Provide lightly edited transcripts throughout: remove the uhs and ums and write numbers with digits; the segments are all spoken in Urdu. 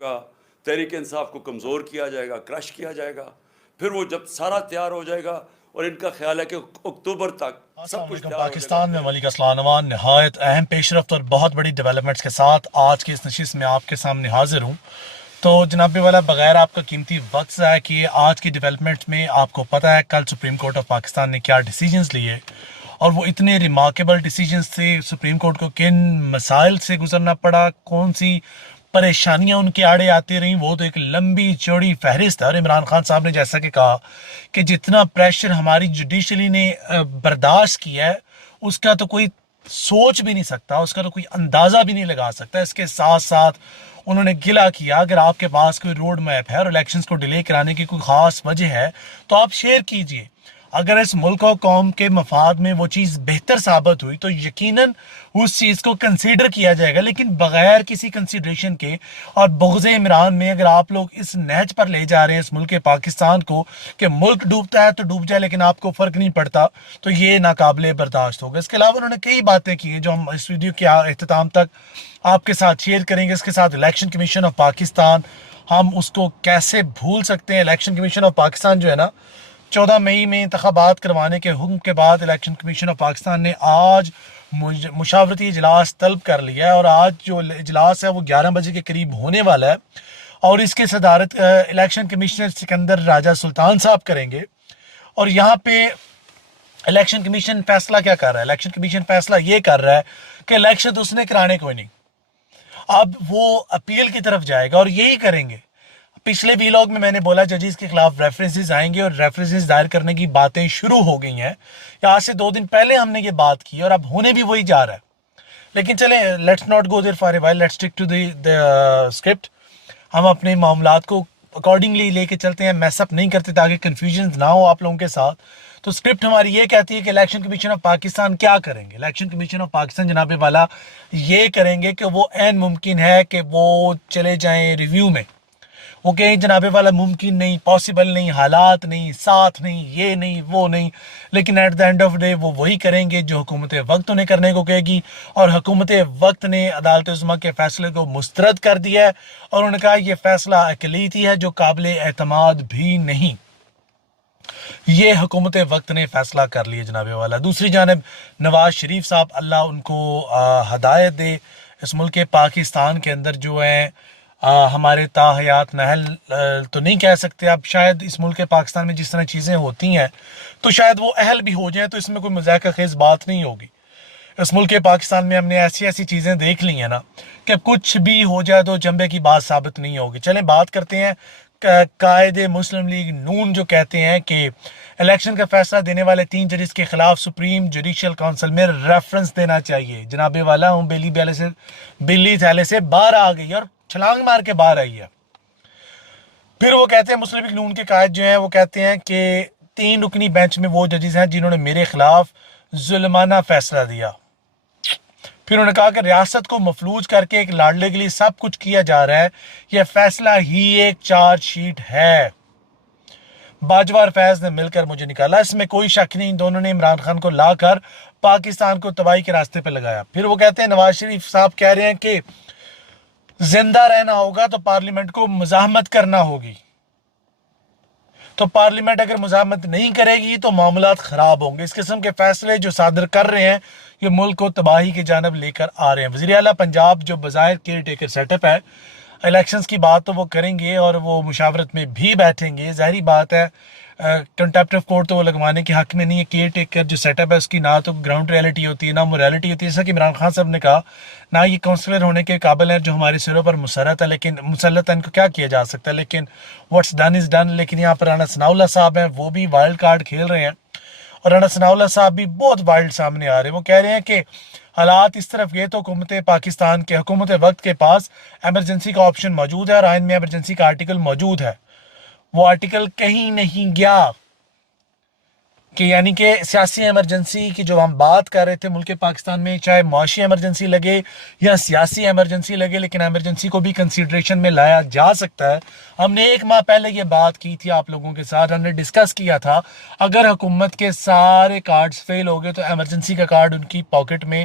کا تحریک انصاف کو کمزور کیا جائے گا، کرش کیا جائے گا. پھر وہ جب سارا تیار ہو جائے گا اور ان کا خیال ہے کہ اکتوبر تک سب کچھ تیار ہو جائے گا. پاکستان میں ملک اسلام نوان نہایت اہم پیش رفت اور بہت بڑی ڈیولپمنٹس کے ساتھ آج کی اس نشست میں آپ کے سامنے حاضر ہوں. تو جناب والا بغیر آپ کا قیمتی وقت ضائع کیے آج کی ڈیولپمنٹ میں آپ کو پتہ ہے کل سپریم کورٹ آف پاکستان نے کیا ڈیسیجنز لیے اور وہ اتنے ریمارکیبل ڈیسیجنز تھے. سپریم کورٹ کو کن مسائل سے گزرنا پڑا، کون سی پریشانیاں ان کے آڑے آتی رہیں، وہ تو ایک لمبی چوڑی فہرست ہے. اور عمران خان صاحب نے جیسا کہ کہا کہ جتنا پریشر ہماری جوڈیشلی نے برداشت کیا ہے اس کا تو کوئی سوچ بھی نہیں سکتا، اس کا تو کوئی اندازہ بھی نہیں لگا سکتا. اس کے ساتھ ساتھ انہوں نے گلا کیا اگر آپ کے پاس کوئی روڈ میپ ہے اور الیکشنز کو ڈیلے کرانے کی کوئی خاص وجہ ہے تو آپ شیئر کیجئے. اگر اس ملک و قوم کے مفاد میں وہ چیز بہتر ثابت ہوئی تو یقیناً اس چیز کو کنسیڈر کیا جائے گا، لیکن بغیر کسی کنسیڈریشن کے اور بغض عمران میں اگر آپ لوگ اس نہج پر لے جا رہے ہیں اس ملک پاکستان کو کہ ملک ڈوبتا ہے تو ڈوب جائے لیکن آپ کو فرق نہیں پڑتا، تو یہ ناقابل برداشت ہوگا. اس کے علاوہ انہوں نے کئی باتیں کی ہیں جو ہم اس ویڈیو کے اختتام تک آپ کے ساتھ شیئر کریں گے. اس کے ساتھ الیکشن کمیشن آف پاکستان، ہم اس کو کیسے بھول سکتے ہیں. الیکشن کمیشن آف پاکستان جو ہے نا 14 مئی میں انتخابات کروانے کے حکم کے بعد الیکشن کمیشن آف پاکستان نے آج مشاورتی اجلاس طلب کر لیا ہے اور آج جو اجلاس ہے وہ 11 بجے کے قریب ہونے والا ہے اور اس کی صدارت الیکشن کمشنر سکندر راجہ سلطان صاحب کریں گے. اور یہاں پہ الیکشن کمیشن فیصلہ کیا کر رہا ہے؟ الیکشن کمیشن فیصلہ یہ کر رہا ہے کہ الیکشن تو اس نے کرانے کوئی نہیں، اب وہ اپیل کی طرف جائے گا اور یہی کریں گے. پچھلے ویلاگ میں نے بولا ججز کے خلاف ریفرنسز آئیں گے اور ریفرنسز دائر کرنے کی باتیں شروع ہو گئی ہیں. آج سے 2 دن پہلے ہم نے یہ بات کی اور اب ہونے بھی وہی جا رہا ہے. لیکن چلیں let's not go there for a while, let's stick to the script. ہم اپنے معاملات کو اکارڈنگلی لے کے چلتے ہیں، میس اپ نہیں کرتے تاکہ کنفیوژن نہ ہو آپ لوگوں کے ساتھ. تو اسکرپٹ ہماری یہ کہتی ہے کہ الیکشن کمیشن آف پاکستان کیا کریں گے. الیکشن کمیشن آف پاکستان جناب والا یہ کریں گے کہ وہ عین ممکن ہے کہ وہ چلے جائیں ریویو میں. وہ کہیں جناب والا ممکن نہیں، پاسبل نہیں، حالات نہیں، ساتھ نہیں، یہ نہیں وہ نہیں، لیکن at the end of day وہ وہی کریں گے جو حکومت وقت انہیں کرنے کو کہے گی. اور حکومت وقت نے عدالت عظمیٰ کے فیصلے کو مسترد کر دیا ہے اور انہوں نے کہا یہ فیصلہ اقلیتی ہے جو قابل اعتماد بھی نہیں. یہ حکومت وقت نے فیصلہ کر لیا جناب والا. دوسری جانب نواز شریف صاحب اللہ ان کو ہدایت دے، اس ملک پاکستان کے اندر جو ہیں ہمارے تاحیات محل تو نہیں کہہ سکتے، اب شاید اس ملک پاکستان میں جس طرح چیزیں ہوتی ہیں تو شاید وہ اہل بھی ہو جائیں تو اس میں کوئی مذاکرہ خیز بات نہیں ہوگی. اس ملک پاکستان میں ہم نے ایسی چیزیں دیکھ لی ہیں نا کہ کچھ بھی ہو جائے تو جنبے کی بات ثابت نہیں ہوگی. چلیں بات کرتے ہیں قائد مسلم لیگ نون جو کہتے ہیں کہ الیکشن کا فیصلہ دینے والے 3 ججز کے خلاف سپریم جوڈیشل کونسل میں ریفرنس دینا چاہیے. جناب والا ہوں بلی تھیلے سے باہر آ گئی اور چھلانگ مار کے باہر آئی ہے. پھر وہ کہتے ہیں مسلم لیگ نون کے قائد جو ہیں وہ کہتے ہیں کہ 3 رکنی بینچ میں وہ ججز ہیں جنہوں نے میرے خلاف ظلمانہ فیصلہ دیا. پھر انہوں نے کہا کہ ریاست کو مفلوج کر کے ایک لاڈلے کے لیے سب کچھ کیا جا رہا ہے، یہ فیصلہ ہی ایک چارج شیٹ ہے. باجوہ اور فیض نے مل کر مجھے نکالا، اس میں کوئی شک نہیں. دونوں نے عمران خان کو لا کر پاکستان کو تباہی کے راستے پہ لگایا. پھر وہ کہتے ہیں نواز شریف صاحب کہہ رہے ہیں کہ زندہ رہنا ہوگا تو پارلیمنٹ کو مزاحمت کرنا ہوگی، تو پارلیمنٹ اگر مزاحمت نہیں کرے گی تو معاملات خراب ہوں گے. اس قسم کے فیصلے جو صادر کر رہے ہیں یہ ملک کو تباہی کی جانب لے کر آ رہے ہیں. وزیر اعلیٰ پنجاب جو بظاہر کیئر ٹیکر سیٹ اپ ہے، الیکشنز کی بات تو وہ کریں گے اور وہ مشاورت میں بھی بیٹھیں گے، ظاہری بات ہے کنٹیمپٹ آف کورٹ تو وہ لگوانے کے حق میں نہیں ہے. کیئر ٹیکر جو سیٹ اپ ہے اس کی نہ تو گراؤنڈ ریئلٹی ہوتی ہے نہ موریلٹی ہوتی ہے، جیسا کہ عمران خان صاحب نے کہا نہ یہ کونسلر ہونے کے قابل ہے جو ہمارے سروں پر مسلط ہے، لیکن مسلط ہے ان کو کیا کیا جا سکتا ہے، لیکن واٹس ڈن از ڈن. لیکن یہاں پر رانا ثناء اللہ صاحب ہیں، وہ بھی وائلڈ کارڈ کھیل رہے ہیں اور رانا ثناء اللہ صاحب بھی بہت وائلڈ سامنے آ رہے ہیں. وہ کہہ رہے ہیں کہ حالات اس طرف گئے تو حکومت پاکستان کے حکومت وقت کے پاس ایمرجنسی کا آپشن موجود ہے اور آئین میں ایمرجنسی کا آرٹیکل موجود ہے. وہ آرٹیکل کہیں نہیں گیا کہ یعنی کہ سیاسی ایمرجنسی کی جو ہم بات کر رہے تھے ملک پاکستان میں، چاہے معاشی ایمرجنسی لگے یا سیاسی ایمرجنسی لگے، لیکن ایمرجنسی کو بھی کنسیڈریشن میں لایا جا سکتا ہے. ہم نے 1 ماہ پہلے یہ بات کی تھی آپ لوگوں کے ساتھ، ہم نے ڈسکس کیا تھا اگر حکومت کے سارے کارڈز فیل ہو گئے تو ایمرجنسی کا کارڈ ان کی پاکٹ میں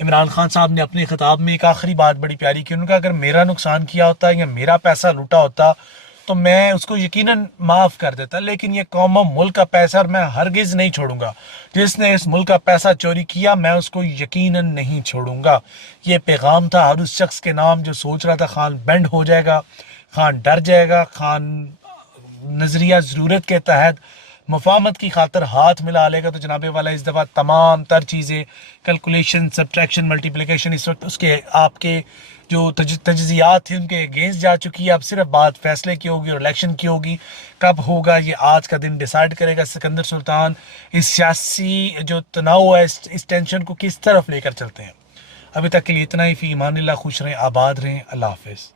عمران خان صاحب نے اپنے خطاب میں ایک آخری بات بڑی پیاری کی، انہوں نے کہا اگر میرا نقصان کیا ہوتا یا میرا پیسہ لوٹا ہوتا تو میں اس کو یقیناً معاف کر دیتا، لیکن یہ قوم و ملک کا پیسہ اور میں ہرگز نہیں چھوڑوں گا، جس نے اس ملک کا پیسہ چوری کیا میں اس کو یقیناً نہیں چھوڑوں گا۔ یہ پیغام تھا ہر اس شخص کے نام جو سوچ رہا تھا خان بینڈ ہو جائے گا، خان ڈر جائے گا، خان نظریہ ضرورت کے تحت مفاہمت کی خاطر ہاتھ ملا لے گا۔ تو جناب والا اس دفعہ تمام تر چیزیں کیلکولیشن، سبٹریکشن، ملٹیپلیکیشن اس وقت اس کے آپ کے جو تجزیات تھے ان کے اگینسٹ جا چکی ہے۔ اب صرف بات فیصلے کی ہوگی اور الیکشن کی ہوگی، کب ہوگا یہ آج کا دن ڈیسائیڈ کرے گا۔ سکندر سلطان اس سیاسی جو تناؤ ہے اس ٹینشن کو کس طرف لے کر چلتے ہیں۔ ابھی تک کے لیے اتنا ہی، فی امان اللہ، خوش رہیں، آباد رہیں، اللہ حافظ۔